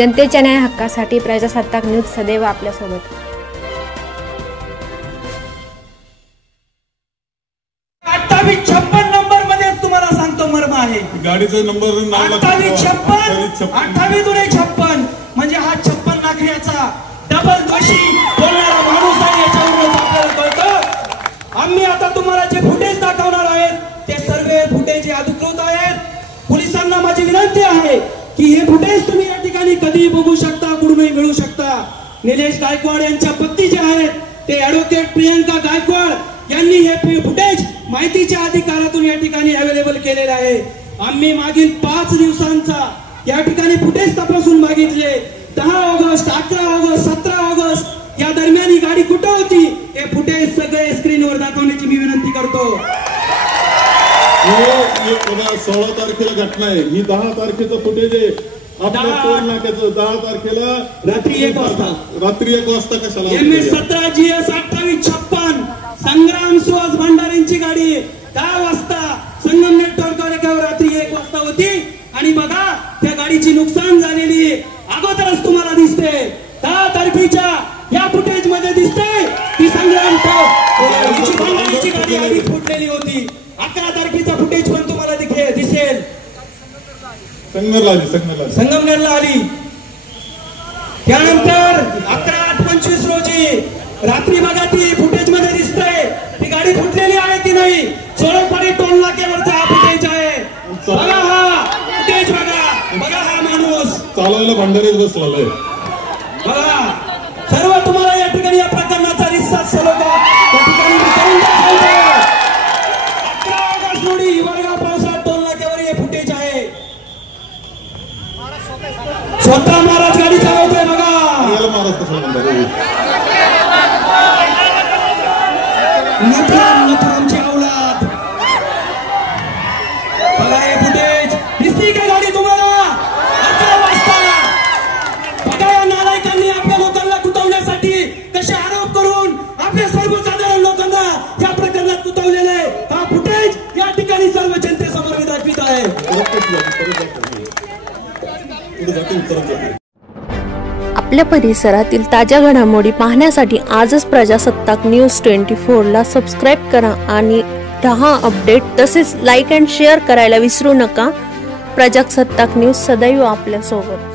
जनतेच्या न्याय हक्कासाठी प्रजासत्ताक न्यूज सदैव आपल्यासोबत। 2856 नंबर मध्ये तुम्हाला सांगतो मर्म आहे। गाडीचा नंबर 2856 म्हणजे हा 56 नागरिकाचा डबल दोषी बोलणारा माणूस आहे। याच्यावरून आपल्याला कळतं। आम्ही आता तुम्हाला जे फुटेज दाखवणार आहेत ते सर्व फुटेज अधिकृत आहेत। पोलिसांना माझी विनंती आहे की हे फुटेज तुम्ही या ठिकाणी कधी बघू शकता, कुठूनही मिळू शकता। निलेश गायकवाड यांच्या पत्नी जे आहेत ते ॲडव्होकेट प्रियंका गायकवाड यांनी हे फुटेज माहितीच्या अधिकारातून या ठिकाणी अवेलेबल केलेले आहे। आम्ही मागील 5 दिवसांचा या ठिकाणी फुटेज तपासून बघितले। 10 ऑगस्ट, 11 ऑगस्ट, 17 ऑगस्ट या दरम्यान ही गाडी कुठे होती हे फुटेज सगळे स्क्रीनवर दाखवण्याची मी विनंती करतो। हे 16 तारखेला घटना आहे, ही 10 तारखेचं फुटेज आहे। आपल्या टोल नाक्याचं 10 तारखेला रात्री 1 वाजता कशाला MS 17 GS 2856 संग्राम सुहास भंडारेंची गाडी 10 वाजता संगमनेर टोल नाक्यावर रात्री 1 वाजता होती। आणि बघा त्या गाडीची नुकसान झालेली अगोदरच तुम्हाला दिसते। 10 तारखेच्या या फुटेज मध्ये दिसते की संग्राम भंडारेंची गाडी आधी फुटलेली होती। 11 तारखेचा फुटेज पण तुम्हाला दिसेल। संगमनेरला आली। त्यानंतर 11/8/25 रोजी रात्री बघा ती फुटेज मध्ये दिसते ती गाडी फुटलेली आहे की नाही। सोळपाडी टोल नाक्यावरचा हा फुटेज आहे। बघा हा फुटेज बघा हा माणूस चालवायला भंडारीत बसलेला आहे। बघा सर्व तुम्हाला या ठिकाणी या प्रकरणाचा रिस्सा सलोखा त्या ठिकाणी करून दाखवतो। 11 ऑगस्ट रोजी वडगाव पावसाळा टोल नाक्यावर हे फुटेज आहे। स्वतः महाराज गाडी चालवतोय बघा। नथुरामची औलाद बघा हे फुटेज दिसती का गाडी तुम्हाला 11 वाजता। बघा या नालायकांनी आपल्या लोकांना कुटवण्यासाठी कसे आरोप करून आपल्या सर्वसाधारण लोकांना या प्रकरणात कुटवलेले हा फुटेज या ठिकाणी सर्व जनतेसमोर मी दाखवित आहे। आपल्या परिसरातील ताज्या घडामोडी पाहण्यासाठी आजच प्रजासत्ताक न्यूज 24 ला सबस्क्राइब करा आणि 10 अपडेट तसेच लाईक अँड शेअर करायला विसरू नका। प्रजासत्ताक न्यूज सदैव आपल्या सोबत।